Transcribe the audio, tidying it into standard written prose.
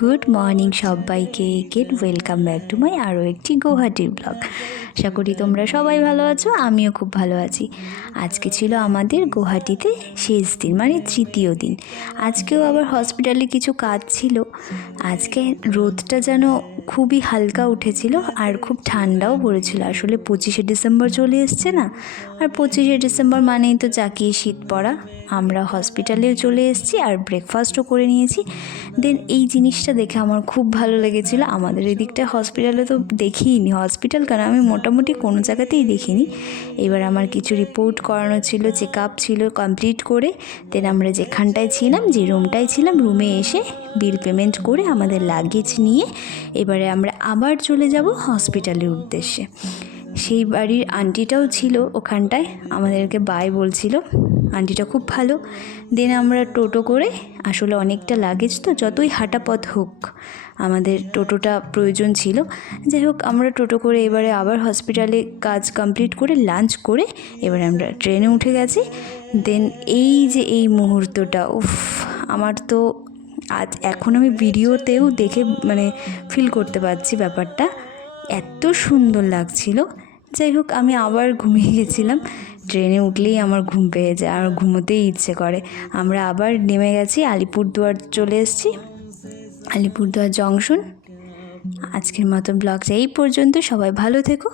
Good morning সবাইকে, get welcome back to my আরও একটি গৌহাটির ব্লগ। আশা করি তোমরা সবাই ভালো আছো, আমিও খুব ভালো আছি। আজকে ছিল আমাদের গৌহাটিতে শেষ দিন, মানে তৃতীয় দিন। আজকেও আবার হসপিটালে কিছু কাজ ছিল। আজকে রোদটা যেন খুবই হালকা উঠেছিল আর খুব ঠান্ডাও পড়েছিল। আসলে 25শে ডিসেম্বর চলে এসছে না, আর 25শে ডিসেম্বর মানেই তো জাকিয়ে শীত পড়া। আমরা হসপিটালেও চলে এসেছি আর ব্রেকফাস্টও করে নিয়েছি। দেন এই জিনিসটা দেখে আমার খুব ভালো লেগেছিলো। আমাদের এদিকটা হসপিটালে তো দেখিনি, হসপিটাল কেন আমি মোটামুটি কোনো জায়গাতেই দেখিনি। এবার আমার কিছু রিপোর্ট করানো ছিল, চেক আপ ছিল, কমপ্লিট করে দেন আমরা যেখানটায় ছিলাম, যে রুমটায় ছিলাম, রুমে এসে বিল পেমেন্ট করে আমাদের লাগেজ নিয়ে এবারে আমরা আবার চলে যাব হসপিটালের উদ্দেশ্যে। সেই বাড়ির আন্টিটাও ছিল ওখানটায়, আমাদেরকে বাই বলছিল। আন্টিটা খুব ভালো। দেন আমরা টোটো করে, আসলে অনেকটা লাগেজ তো যতই হাঁটা পথ হোক আমাদের টোটোটা প্রয়োজন ছিল। যাই হোক আমরা টোটো করে এবারে আবার হসপিটালে কাজ কমপ্লিট করে লাঞ্চ করে এবারে আমরা ট্রেনে উঠে গেছি। দেন এই যে এই মুহূর্তটা, আমার তো আজ এখন আমি ভিডিওতেও দেখে মানে ফিল করতে পারছি ব্যাপারটা, এত সুন্দর লাগছিল। যাই হোক আমি আবার ঘুমিয়ে গেছিলাম। ট্রেনে উঠলেই আমার ঘুম পেয়ে যায় আর ঘুমোতেই ইচ্ছে করে। আমরা আবার নেমে গেছি, আলিপুরদুয়ার চলে এসেছি, আলিপুরদুয়ার জংশন। আজকের মতো ব্লগটা এই পর্যন্ত। সবাই ভালো থেকো,